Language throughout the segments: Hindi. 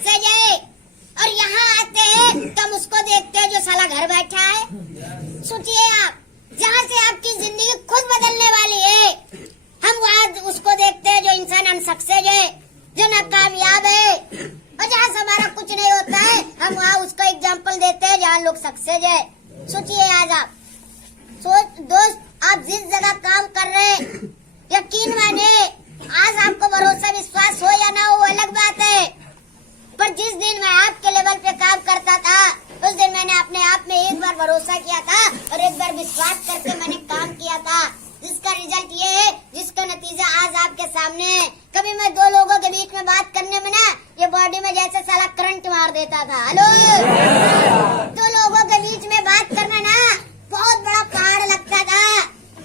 सक्सेस है, और यहाँ आते हैं तो हम उसको देखते हैं जो साला घर बैठा है। सोचिए आप, जहाँ से आपकी जिंदगी खुद बदलने वाली है, हम वहाँ उसको देखते हैं जो इंसान अनसक्सेस है, जो नाकामयाब है, और जहाँ से हमारा कुछ नहीं होता है हम वहाँ उसको एग्जाम्पल देते हैं जहाँ लोग सक्सेस है। सोचिए आज आप, दोस्त आप जिस जगह काम कर रहे हैं, यकीन माने आज आपको भरोसा विश्वास हो या ना हो अलग बात है, पर जिस दिन मैं आपके लेवल पे काम करता था उस दिन मैंने अपने आप में एक बार भरोसा किया था और एक बार विश्वास करके मैंने काम किया था, जिसका रिजल्ट ये है, जिसका नतीजा आज आपके सामने है। कभी मैं दो लोगों के बीच में बात करने में ना ये बॉडी में जैसे साला करंट मार देता था। हेलो, दो लोगों के बीच में बात करना ना बहुत बड़ा पहाड़ लगता था,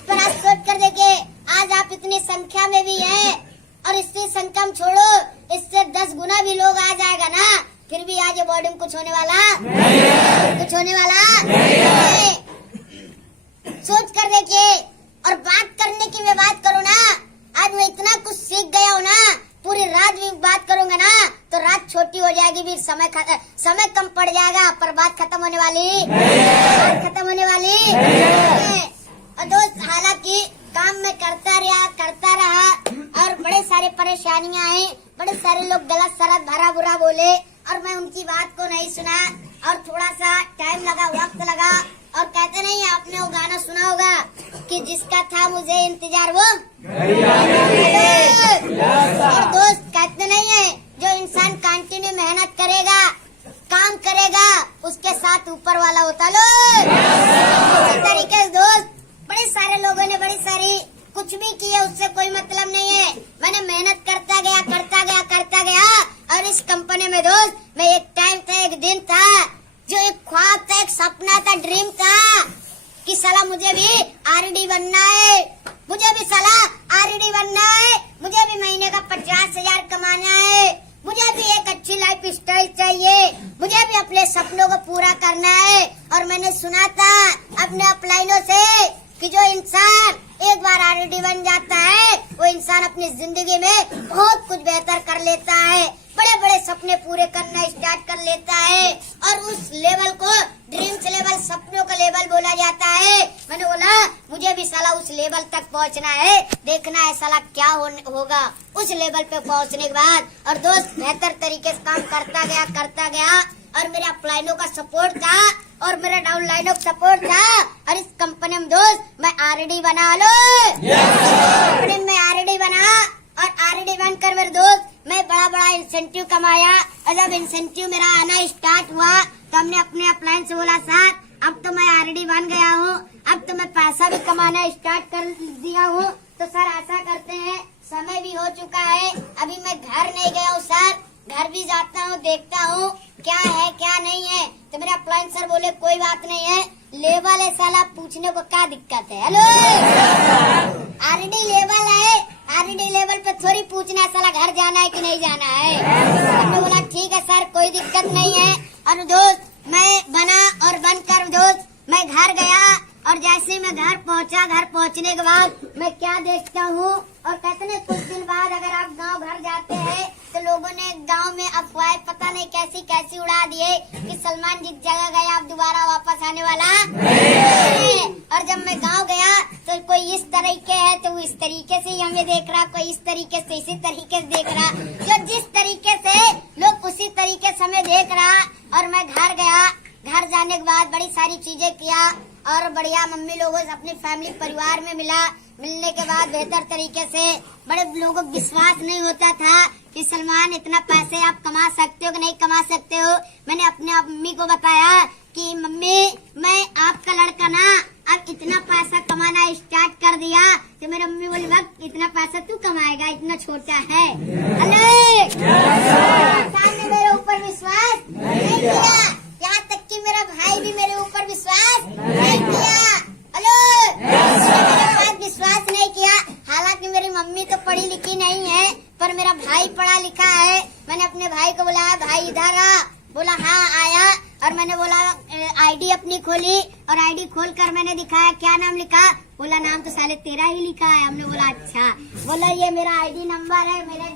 पर आज सोच कर देखे आज आप इतनी संख्या में भी है, और इससे संख्या में छोड़ो, इससे 10 गुना भी लोग आ जाएगा ना, फिर भी आज ये बॉडी में कुछ होने वाला कुछ होने वाला सोच कर देखिए। और बात करने की मैं बात करूँ ना, आज मैं इतना कुछ सीख गया हूँ ना, पूरी रात भी बात करूंगा ना तो रात छोटी हो जाएगी, भी समय कम पड़ जाएगा, पर बात खत्म होने वाली और दोस्त हालांकि काम में करता रहा और बड़े सारे परेशानियां आई, बड़े सारे लोग गलत सलत भरा बुरा बोले और मैं उनकी बात को नहीं सुना, और थोड़ा सा टाइम लगा, वक्त लगा, और कहते नहीं आपने वो गाना सुना होगा कि जिसका था मुझे इंतजार वो और दोस्त कहते नहीं है जो इंसान कंटिन्यू मेहनत करेगा, काम करेगा, उसके साथ ऊपर वाला होता लो। इसी तरीके से दोस्त बड़े सारे लोगों ने बड़ी सारी कुछ भी किया, उससे कोई मतलब नहीं है। मैंने मेहनत करता गया और इस कंपनी में दोस्त मैं एक टाइम था, एक दिन था, जो एक ख्वाब था, एक सपना था, ड्रीम था कि साला मुझे भी आरडी बनना है, मुझे भी साला आरडी बनना है, मुझे भी महीने का 50,000 कमाना है, मुझे भी एक अच्छी लाइफ स्टाइल चाहिए, मुझे भी अपने सपनों को पूरा करना है। और मैंने सुना था अपने अपलाइनों से कि जो इंसान एक बार आरडी बन जाता है वो इंसान अपनी जिंदगी में बहुत कुछ बेहतर कर लेता है, बड़े बड़े सपने पूरे करना स्टार्ट कर लेता है, और उस लेवल को ड्रीम्स लेवल, सपनों का लेवल बोला जाता है। मैंने बोला मुझे भी साला उस लेवल तक पहुंचना है, देखना है साला क्या होगा उस लेवल पे पहुंचने के बाद। और दोस्त बेहतर तरीके से काम करता गया और मेरे अपलाइनों का सपोर्ट था और मेरा डाउनलाइनों का सपोर्ट था, और इस कंपनी में दोस्त मैं आरडी बना लो, कंपनी में आरडी बना, और आरडी बनकर मेरे दोस्त मैं बड़ा इंसेंटिव कमाया, और जब इंसेंटिव मेरा आना स्टार्ट हुआ तो हमने अपने अपलाइन से बोला सर अब तो मैं आरडी बन गया हूँ, अब तो मैं पैसा भी कमाना स्टार्ट कर दिया हूँ, तो सर ऐसा करते हैं समय भी हो चुका है, अभी मैं घर नहीं गया हूँ सर, घर भी जाता हूँ, देखता हूँ क्या है क्या नहीं है। तो मेरे अपलाइन सर बोले कोई बात नहीं है, लेवल है साला, पूछने को क्या दिक्कत है। हेलो, आरडी लेवल है, आरडी लेवल पे थोड़ी पूछना है साला घर जाना है कि नहीं जाना है। हमने बोला ठीक है सर कोई दिक्कत नहीं है। और दोस्त मैं बना और बनकर दोस्त मैं घर गया, और जैसे मैं घर पहुंचा, घर पहुंचने के बाद मैं क्या देखता हूँ, और कहते हैं कुछ दिन बाद अगर आप गांव घर जाते हैं तो लोगों ने गांव में अफवाहें पता नहीं कैसी उड़ा दिए कि सलमान जिस जगह गया अब दोबारा वापस आने वाला नहीं। और जब मैं गांव गया तो कोई इस तरीके है तो वो इस तरीके से ही हमें देख रहा, कोई इस तरीके से इसी तरीके से देख रहा, जो जिस तरीके से लोग उसी तरीके से हमें देख रहा। और मैं घर गया, घर जाने के बाद बड़ी सारी चीजें किया और बढ़िया मम्मी लोगों से अपनी फैमिली परिवार में मिलने के बाद बेहतर तरीके से बड़े लोगों को विश्वास नहीं होता था कि सलमान इतना पैसे आप कमा सकते हो कि नहीं कमा सकते हो। मैंने अपने मम्मी को बताया कि मम्मी मैं आपका लड़का ना अब इतना पैसा कमाना स्टार्ट कर दिया, तो मेरी मम्मी बोली वक्त इतना पैसा तू कमाएगा, इतना छोटा है। ने मेरे ऊपर विश्वास नहीं किया, यहाँ तक कि मेरा भाई भी मेरे ऊपर विश्वास नहीं किया। हेलो, मेरे पास विश्वास नहीं किया। हालांकि मेरी मम्मी तो पढ़ी लिखी नहीं है, पर मेरा भाई पढ़ा लिखा है। मैंने अपने भाई को बुलाया, भाई इधर आ, बोला हाँ आया। और मैंने बोला आईडी अपनी खोली, और आईडी खोलकर मैंने दिखाया क्या नाम लिखा, बोला नाम तो साले तेरा ही लिखा है। हमने बोला अच्छा, बोला ये मेरा आईडी नंबर है, मेरा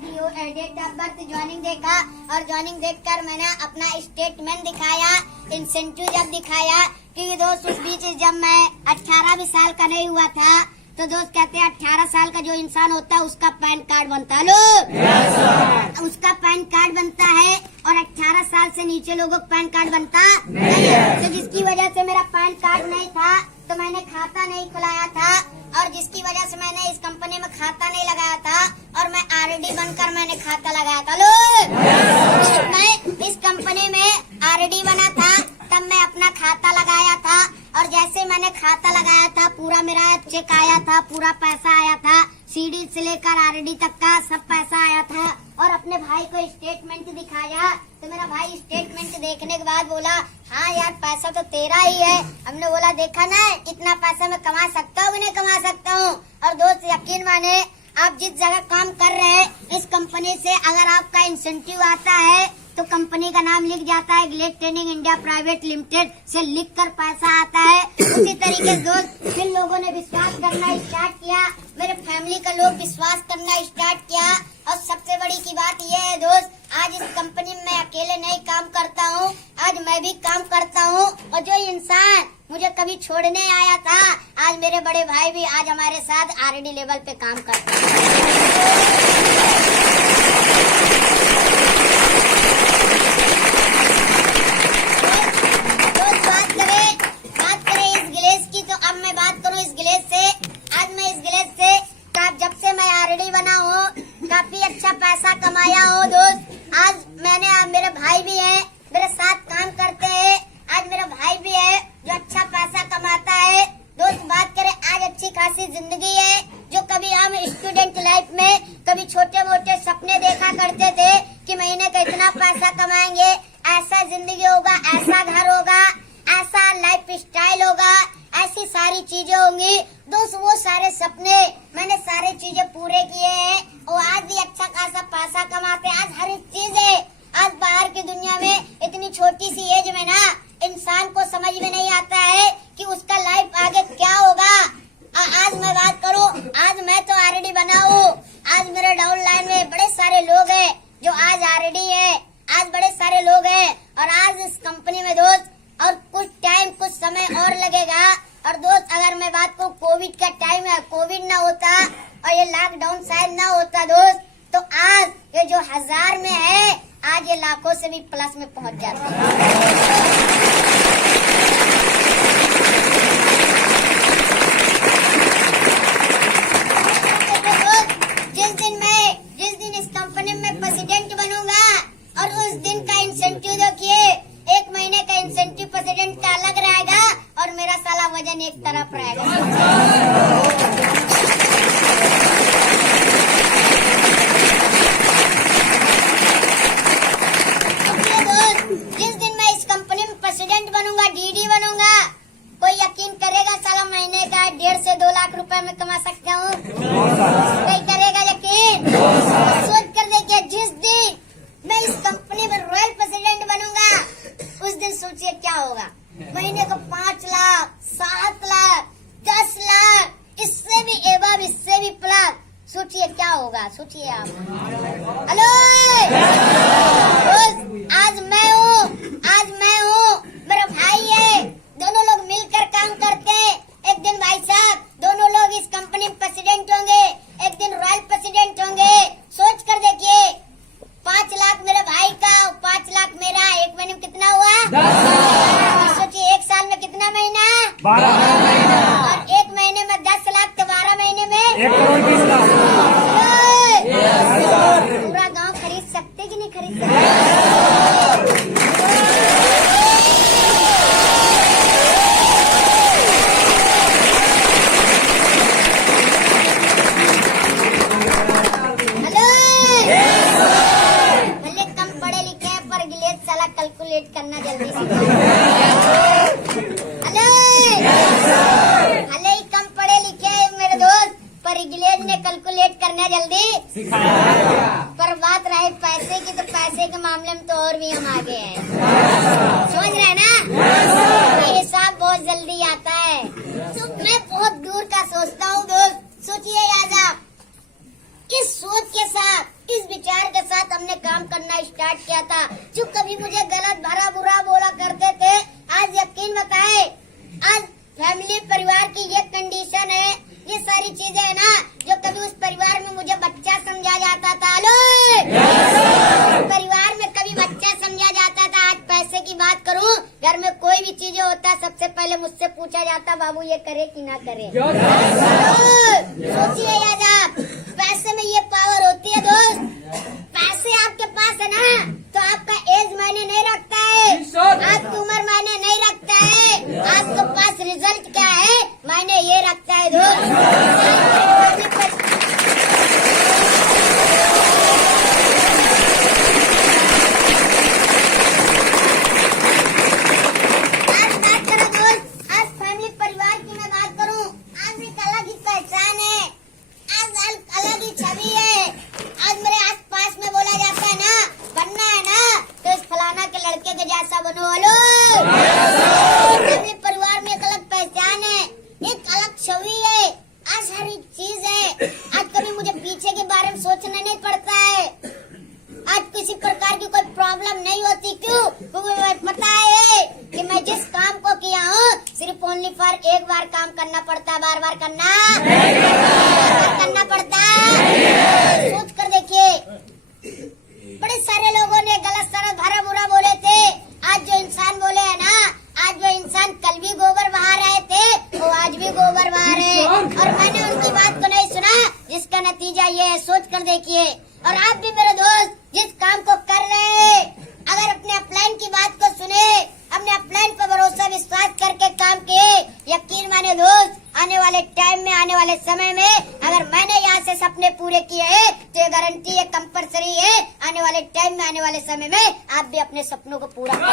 date of of birth joining देखा और ज्वाइनिंग देखकर मैंने अपना स्टेटमेंट दिखाया, इंसेंटिव जब दिखाया कि दोस्त उस बीच जब मैं 18 भी साल का नहीं हुआ था तो दोस्त कहते हैं 18 साल का जो इंसान होता है उसका पैन कार्ड बनता है लोग, उसका पैन कार्ड बनता है और 18 साल से नीचे लोगों का पैन कार्ड बनता नहीं है। तो जिसकी वजह से मेरा पैन कार्ड नहीं था तो मैंने खाता नहीं खुलाया था और जिसकी वजह से मैंने इस कंपनी में खाता नहीं लगाया था और मैं आरडी बनकर मैंने खाता लगाया था लोग। मैं इस कंपनी में आरडी बना था तब मैं अपना खाता लगाया था और जैसे मैंने खाता लगाया था पूरा मेरा चेक आया था, पूरा पैसा आया था, सीडी से लेकर आरडी तक का सब पैसा आया था और अपने भाई को स्टेटमेंट दिखाया तो मेरा भाई स्टेटमेंट देखने के बाद बोला हाँ यार पैसा तो तेरा ही है। हमने बोला देखा ना इतना पैसा मैं कमा सकता हूँ कि नहीं कमा सकता हूँ। और दोस्त यकीन माने आप जिस जगह काम कर रहे हैं इस कंपनी से अगर आपका इंसेंटिव आता है तो कंपनी का नाम लिख जाता है Glade training India private limited से लिख कर पैसा आता है। उसी तरीके से दोस्त फिर लोगों ने विश्वास करना स्टार्ट किया, मेरे फैमिली का लोग विश्वास करना स्टार्ट किया और सबसे बड़ी की बात यह है दोस्त आज इस कंपनी में मैं अकेले नहीं काम करता हूँ, आज मैं भी काम करता हूँ और जो इंसान मुझे कभी छोड़ने आया था आज मेरे बड़े भाई भी आज हमारे साथ आरडी लेवल पे काम करते हैं। बात करें इस गिलेस की तो अब मैं बात करूँ इस गिलेस से। आज मैं इस गिलेस से जब से मैं आरडी बना हूँ काफी अच्छा पैसा कमाया हूँ दोस्त। आज मैंने मेरे भाई भी है मेरे साथ काम करते हैं, आज मेरा भाई भी है जो अच्छा पैसा कमाता है दोस्त। बात करें आज अच्छी खासी जिंदगी है जो कभी हम स्टूडेंट लाइफ में कभी छोटे मोटे सपने देखा करते थे कि महीने का इतना पैसा कमाएंगे, ऐसा जिंदगी होगा, ऐसा घर होगा, ऐसा लाइफ स्टाइल होगा, ऐसी सारी चीजें होंगी दोस्त। वो सारे सपने मैंने सारी चीजें पूरे किए हैं और आज भी अच्छा खासा पैसा कमाते हैं। आज हर एक चीज है, आज बाहर की दुनिया में इतनी छोटी सी एज में ना इंसान को समझ में नहीं आता है कि उसका लाइफ आगे क्या होगा। आज मैं बात करूं, आज मैं तो आरडी बना हूँ, आज मेरे डाउन लाइन में बड़े सारे लोग हैं जो आज आरडी है, आज बड़े सारे लोग हैं और आज इस कंपनी में दोस्त और कुछ टाइम कुछ समय और लगेगा। और दोस्त अगर मैं बात करूं कोविड का टाइम है, कोविड ना होता और ये लॉकडाउन शायद ना होता दोस्त तो आज ये जो 1000 में है आज ये लाखों से भी प्लस में पहुंच जाता है। जिस दिन इस कंपनी में प्रेसिडेंट बनूंगा और उस दिन का इंसेंटिव देखिए 1 महीने का इंसेंटिव प्रेसिडेंट का अलग रहेगा और मेरा साला वजन एक तरफ रहेगा। जिस दिन मैं इस कंपनी में प्रेसिडेंट बनूंगा, डीडी बनूंगा, कोई यकीन करेगा साला महीने का 1.5 से 2 लाख रुपए में कमा सकता हूँ? कोई करेगा यकीन? सोच कर देखिए जिस दिन मैं इस कंपनी में रॉयल प्रेसिडेंट बनूंगा उस दिन सोचिए क्या होगा। महीने को 5 लाख, 7 लाख, 10 लाख, इससे भी एवं इससे भी प्लस, सोचिए क्या होगा, सोचिए आप। हेलो आज मैं हूँ, मेरा भाई है, दोनों लोग मिलकर काम करते हैं। एक दिन भाई साहब दोनों लोग इस कंपनी में प्रेसिडेंट होंगे, एक दिन रॉयल प्रेसिडेंट होंगे। सोच कर देखिए 5 लाख मेरे भाई का, 5 लाख मेरा, 1 महीने में कितना हुआ? 10। सोचिए 1 साल में कितना महीना? 12 महीना। और 1 महीने में 10 लाख तो 12 महीने में 1,20 लाख। पूरा गांव खरीद सकते कि नहीं खरीद सकते? कैलकुलेट करना जल्दी सीखो। भले ही कम पढ़े लिखे मेरे दोस्त पर गिलेज ने कैलकुलेट करना जल्दी सिखाया। पर बात रहे पैसे की तो पैसे के मामले में तो और भी हम आगे हैं, समझ रहे हैं ना? ये हिसाब बहुत जल्दी आता है। तो मैं बहुत दूर का सोचता हूँ दोस्त। सोचिए याद आप इस सोच के साथ, इस विचार के साथ हमने काम करना स्टार्ट किया था। जो कभी मुझे गलत भरा बुरा बोला करते थे, आज यकीन बताए, आज फैमिली परिवार की ये कंडीशन है, ये सारी चीजें है ना, जो कभी उस परिवार में मुझे बच्चा समझा जाता था, परिवार में कभी बच्चा समझा जाता था, आज पैसे की बात करूं, घर में कोई भी चीजें होता सबसे पहले मुझसे पूछा जाता, बाबू ये करे कि ना करे। सोचिए याद आप, पैसे में ये पावर होती है दोस्त। पैसे आपके पास है ना, तो आपका एज मायने नहीं रखता है, आपकी उम्र मायने नहीं रखता है, आपके पास रिजल्ट क्या है मायने ये रखता है दोस्त। आज बात करो दोस्त, आज फैमिली परिवार की मैं बात करूं, आज एक अलग ही पहचान है, आज अलग ही छवि है। आज मेरे आस पास में बोला जाता है ना, बनना है ना तो इस फलाना के लड़के के जैसा बनो। हेलो, फैमिली परिवार में एक अलग पहचान है, एक अलग छवि है, आज हर एक चीज है। आज कभी मुझे पीछे के बारे में सोचना नहीं पड़ता है, आज किसी प्रकार की कोई प्रॉब्लम नहीं होती। क्यों? क्योंकि मुझे पता है कि मैं जिस काम को किया हूँ सिर्फ ओनली फॉर एक बार काम करना पड़ता, बार बार करना पड़ता। सोच कर देखिए, बड़े सारे लोगों ने गलत सलत भरा बुरा बोले थे, आज जो इंसान बोले है ना, आज वो इंसान कल भी गोबर बहा रहे थे, वो आज भी गोबर बहा रहे, और मैंने उनकी बात को नहीं सुना, जिसका नतीजा ये है। सोच कर देखिए, और आप भी मेरे दोस्त जिस काम को कर रहे हैं, अगर अपने अपलाइन की बात को सुने, अपने अपलाइन पर भरोसा विश्वास करके काम किए, यकीन माने दोस्त, आने वाले टाइम में, आने वाले समय में अगर मैंने यहाँ से सपने पूरे किए हैं तो ये गारंटी है, कंपलसरी है, आने वाले टाइम में, आने वाले समय में आप भी अपने सपनों को पूरा कर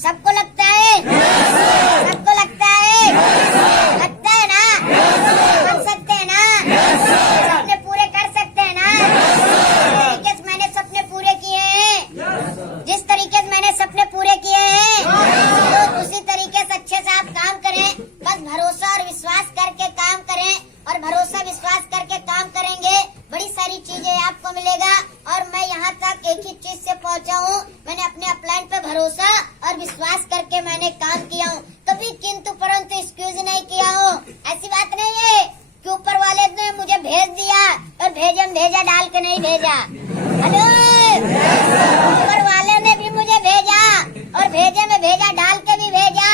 सबको लगता है, सबको लगता है ना, बन सकते हैं ना, सपने पूरे कर सकते हैं ना। जिस तरीके से मैंने सपने पूरे किए हैं, जिस तरीके से मैंने सपने पूरे किए हैं, तो उसी तरीके से अच्छे से आप काम करें। बस भरोसा और विश्वास करके काम करें, और भरोसा विश्वास करके काम करेंगे, बड़ी सारी चीजें आपको मिलेगा। और मैं यहाँ तक एक ही चीज से पहुँचा हूँ, मैंने अपने अपलाइन पे भरोसा और विश्वास करके मैंने काम किया हूँ, कभी किंतु परंतु एक्सक्यूज नहीं किया हूँ। ऐसी बात नहीं है कि ऊपर वाले ने मुझे भेज दिया और भेजा डाल के नहीं भेजा। हेलो, ऊपर वाले ने भी मुझे भेजा और भेजे में भेजा डाल के भी भेजा,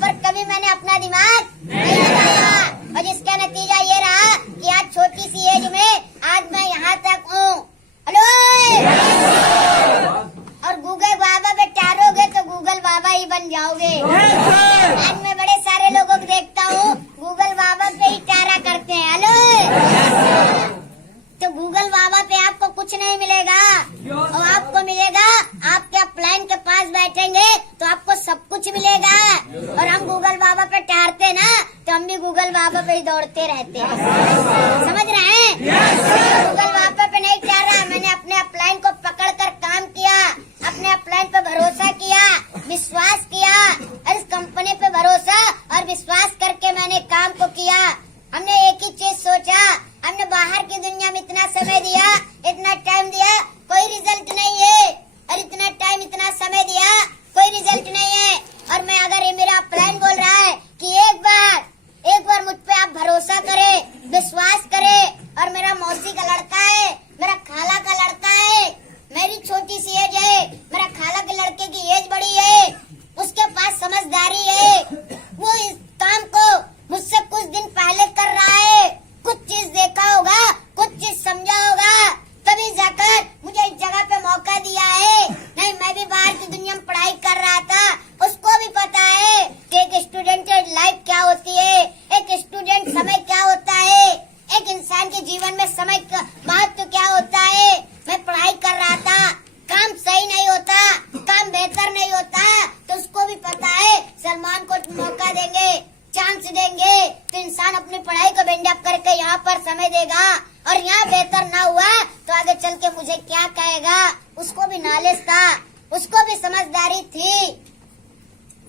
पर कभी मैंने अपना दिमाग नहीं लगाया, और जिसका नतीजा ये रहा कि आज छोटी सी एज में आज मैं यहाँ तक हूँ। हेलो, और गूगल बाबा पे टारोगे तो गूगल बाबा ही बन जाओगे। आज मैं बड़े सारे लोगों को देखता हूँ गूगल बाबा पे ही टारा करते हैं। हेलो, तो गूगल बाबा बाबा पे आपको कुछ नहीं मिलेगा, और आपको मिलेगा, आपके अपलाइन के पास बैठेंगे तो आपको सब कुछ मिलेगा। और हम गूगल बाबा पे ठहरते ना, तो हम भी गूगल बाबा पे ही दौड़ते रहते हैं। समझ रहे हैं? गूगल बाबा पे नहीं ठहरा, मैंने अपने अपलाइन को पकड़ कर काम किया, अपने अपलाइन पे भरोसा किया, विश्वास किया, और इस कंपनी पे भरोसा और विश्वास करके मैंने काम को किया। हमने एक ही चीज सोचा, हमने बाहर की दुनिया में इतना समय दिया, इतना टाइम दिया, कोई रिजल्ट नहीं है, और इतना टाइम इतना समय दिया, कोई रिजल्ट नहीं है। और मैं अगर ये मेरा अपलाइन बोल रहा है कि एक बार मुझ पे आप भरोसा करें, विश्वास करें, और मेरा मौसी का लड़का है, मेरा खाला का लड़का है, मेरी छोटी सी एज है, मेरा खाला के लड़के की एज बड़ी है, उसके पास समझदारी है, वो इस काम को मुझसे कुछ दिन पहले कर रहा है, कुछ चीज देखा होगा, कुछ चीज समझा होगा, तभी जाकर मुझे इस जगह पे मौका दिया है। नहीं, मैं भी बाहर की दुनिया में पढ़ाई कर रहा था, उसको भी पता है कि एक स्टूडेंट लाइफ क्या होती है, एक स्टूडेंट समय क्या होता है, एक इंसान के जीवन में समय का महत्व क्या होता है। मैं पढ़ाई कर रहा था, काम सही नहीं होता, काम बेहतर नहीं होता, तो उसको भी पता है सलमान को मौका देंगे, चांस देंगे, तो इंसान अपनी पढ़ाई को बेंडअप करके यहाँ पर समय देगा, और यहाँ बेहतर ना हुआ तो आगे चल के मुझे क्या कहेगा। उसको भी नॉलेज था, उसको भी समझदारी थी,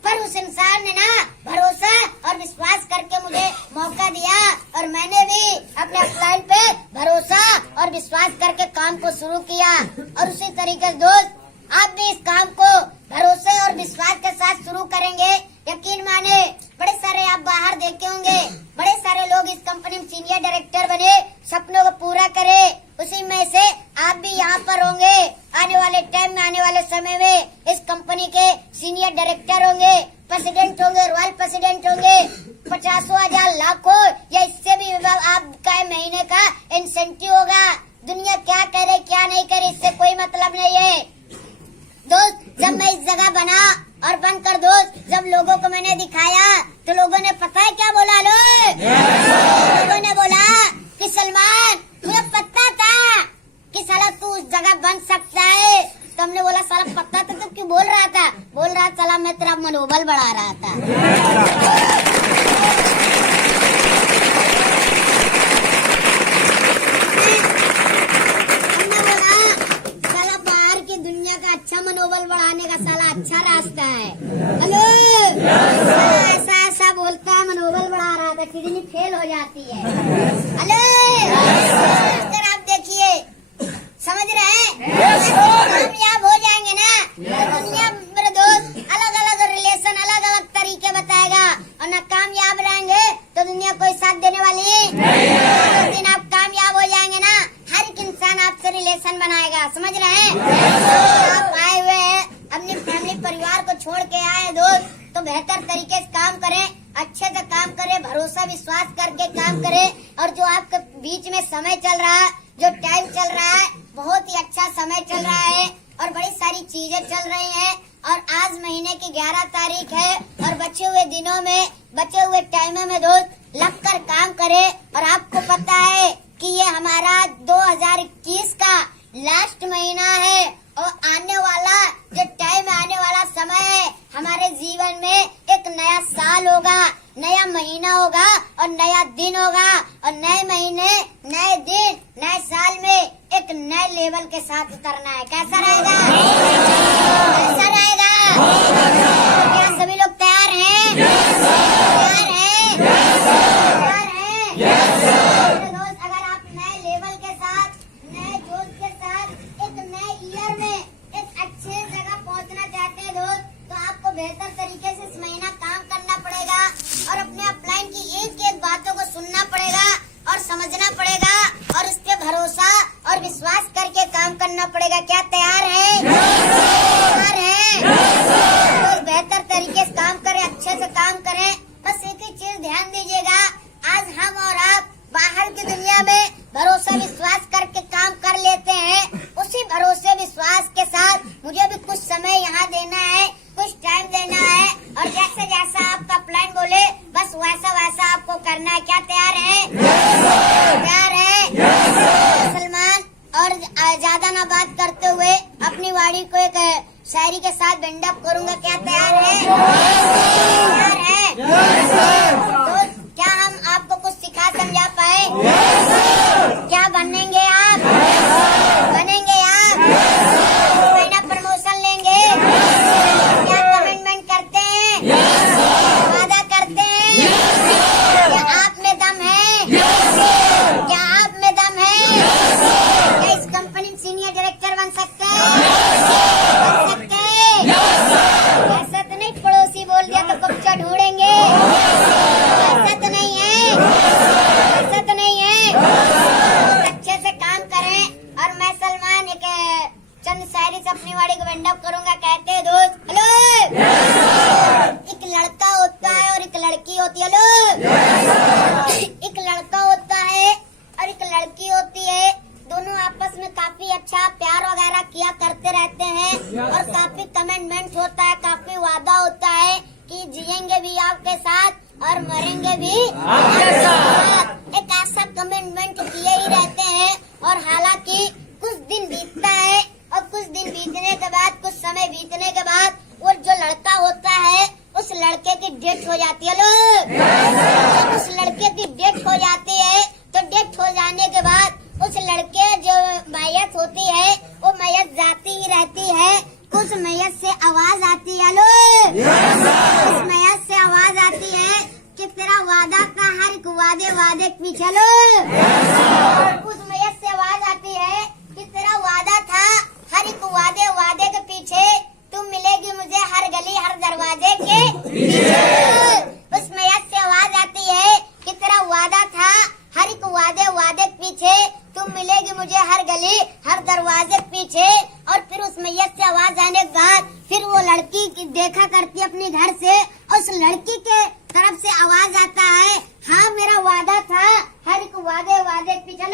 पर उस इंसान ने ना भरोसा और विश्वास करके मुझे मौका दिया, और मैंने भी अपने अपलाइन पे भरोसा और विश्वास करके काम को शुरू किया। और उसी तरीके से दोस्त, आप भी इस काम को भरोसे और विश्वास के साथ शुरू करेंगे, यकीन माने बड़े सारे आप बाहर देखे होंगे, बड़े सारे लोग इस कंपनी में सीनियर डायरेक्टर बने, सपनों को पूरा करे, उसी में से आप भी यहाँ पर होंगे। आने वाले टाइम में, आने वाले समय में इस कंपनी के सीनियर डायरेक्टर होंगे, प्रेसिडेंट होंगे, रॉयल प्रेसिडेंट होंगे, 50,000 लाखों या इससे भी आपका महीने का इंसेंटिव होगा। दुनिया क्या करे क्या नहीं करे इससे कोई मतलब नहीं है दोस्त। जब मैं इस जगह बना और बनकर दोस्त, जब लोगों को मैंने दिखाया तो लोगों ने पता है क्या बोला, लोगों ने बोला कि सलमान, मुझे पता था कि साला तू उस जगह बन सकता है। तो हमने बोला साला पता था तो क्यों बोल रहा था? बोल रहा साला मैं तेरा मनोबल बढ़ा रहा था। हमने बोला साला बाहर की दुनिया का अच्छा मनोबल बढ़ाने का साला अच्छा रास्ता है। हेलो, ऐसा ऐसा बोलता है, मनोबल बढ़ा रहा था, किडनी फेल हो जाती है। हेलो, अगर आप देखिए, समझ रहे हैं, कामयाब हो जाएंगे ना, दुनिया मेरे दोस्त अलग अलग रिलेशन, अलग अलग तरीके बताएगा, और ना कामयाब रहेंगे तो दुनिया कोई साथ देने वाली नहीं। दिन आप कामयाब हो जाएंगे ना, हर एक इंसान आपसे रिलेशन बनाएगा। समझ रहे हैं? आप आए हुए हैं, अपनी फैमिली परिवार को छोड़ के आए दोस्त, तो बेहतर तरीके से काम करें, अच्छे से काम करें, भरोसा विश्वास करके काम करें। और जो आपके बीच में समय चल रहा है, जो टाइम चल रहा है, बहुत ही अच्छा समय चल रहा है, और बड़ी सारी चीजें चल रही हैं। और आज महीने की 11 तारीख है, और बचे हुए दिनों में, बचे हुए टाइमों में दोस्त लगकर काम करें। और आपको पता है कि ये हमारा 2021 का लास्ट महीना है, और आने वाला जो टाइम, आने वाला समय है, हमारे जीवन में एक नया साल होगा, नया महीना होगा, और नया दिन होगा, और नए महीने, नए दिन, नए साल में एक नए लेवल के साथ उतरना है। कैसा रहेगा? कैसा रहेगा? क्या सभी लोग तैयार हैं? तैयार हैं? तैयार हैं? दोस्त, अगर आप नए लेवल के साथ, नए जोश के साथ, एक नए ईयर में एक अच्छे जगह पहुंचना चाहते हैं दोस्त, तो आपको बेहतर तरीके से इस महीना काम करना पड़ेगा, और अपने अपलाइन की एक एक बातों को सुनना पड़ेगा और समझना पड़ेगा, और इस पे भरोसा और विश्वास करके काम करना पड़ेगा। क्या तैयार है? तैयार है? तो बेहतर तरीके से काम करें, अच्छे से काम करें। बस एक ही चीज ध्यान दीजिएगा, आज हम और आप बाहर की दुनिया में भरोसा विश्वास करके काम कर लेते हैं, उसी भरोसे विश्वास के साथ मुझे भी कुछ समय यहाँ देना है, कुछ टाइम देना है, और जैसे जैसा आपका प्लान बोले बस वैसा वैसा आपको करना है। क्या तैयार है? तैयार है? सलमान ज्यादा ना बात करते हुए अपनी वाणी को एक शायरी के साथ बेंड अप करूंगा। क्या तैयार है? तैयार है? तो क्या हम आपको कुछ सिखा समझा पाए? क्या बनेंगे आप? बनेंगे आप? महीना प्रमोशन लेंगे? क्या कमिटमेंट करते हैं? वादा करते हैं? क्या आप में दम है? क्या आप में दम है? क्या इस कंपनी में सीनियर डायरेक्टर बन सकते हैं? बन सकते हैं? ऐसा तो नहीं पड़ोसी बोल दिया तो कब्जा ढूंढेंगे? ऐसा तो नहीं है? ऐसा तो नहीं है? बहुत अच्छे से काम करें। और मैं सलमान एक चंद शायरी से अपनी वाणी को वेंड अप करूंगा। कहते हैं दोस्त, हेलो, एक लड़का होता है और एक लड़की होती है। हेलो, एक लड़का होता है और एक लड़की होती है। दोनों आपस में काफी अच्छा प्यार वगैरह किया करते रहते हैं और काफी कमिटमेंट होता है, काफी वादा होता है कि जिएंगे भी आपके साथ और मरेंगे भी आपके साथ। एक ऐसा कमिटमेंट किए ही रहते हैं। और हालांकि कुछ दिन बीतता है और कुछ दिन बीतने के बाद, कुछ समय बीतने के बाद वो जो लड़का होता है उस लड़के की डेथ हो जाती है। लोग, उस लड़के की डेथ हो जाती है तो डेथ हो जाने के बाद उस लड़के जो मैयत होती है वो मैयत जाती ही रहती है। कुछ मैयत से आवाज आती है। लोग, उस मैयत से आवाज आती है कि तेरा वादा था, हर एक वादे वादे के पीछे। लो, उस मैयत से आवाज आती है कि तेरा वादा था, हर एक वादे वादे के पीछे तुम मिलेगी मुझे हर गली हर दरवाजे के पीछे। उस मैयत से आवाज आती है कि तेरा वादा था, हर एक वादे वादे के पीछे तुम मिलेगी मुझे हर गली हर दरवाजे के पीछे। और फिर उस मैयत से आवाज आने के बाद फिर वो लड़की की देखा करती है अपने घर से। उस लड़की के तरफ से आवाज आता है, हाँ मेरा वादा था, हर एक वादे वादे के पीछे।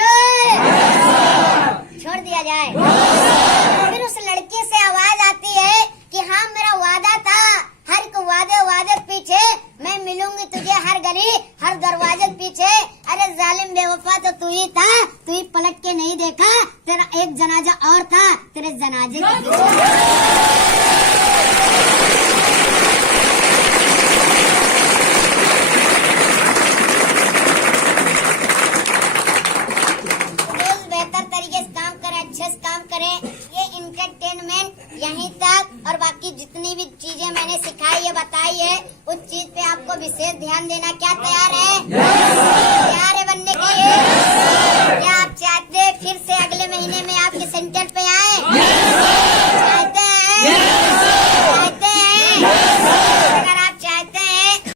छोड़ दिया जाए। फिर उस लड़के से आवाज आती है कि हाँ मेरा वादा था, हर एक वादे वादे के पीछे मैं मिलूंगी तुझे हर गली हर दरवाजे के पीछे। अरे जालिम बेवफा तो तू ही था, तू ही पलट के नहीं देखा, तेरा एक जनाजा और था तेरे जनाजे के पीछे। बेहतर तरीके से काम करें, अच्छे से काम करें। ये इंटरटेनमेंट यहीं तक, और बाकी जितनी भी चीजें मैंने सिखाई है बताई है उस चीज पे आपको विशेष ध्यान देना। क्या तैयार है? तैयार है बनने के लिए? क्या आप चाहते हैं फिर से अगले महीने में आपके सेंटर पे आए?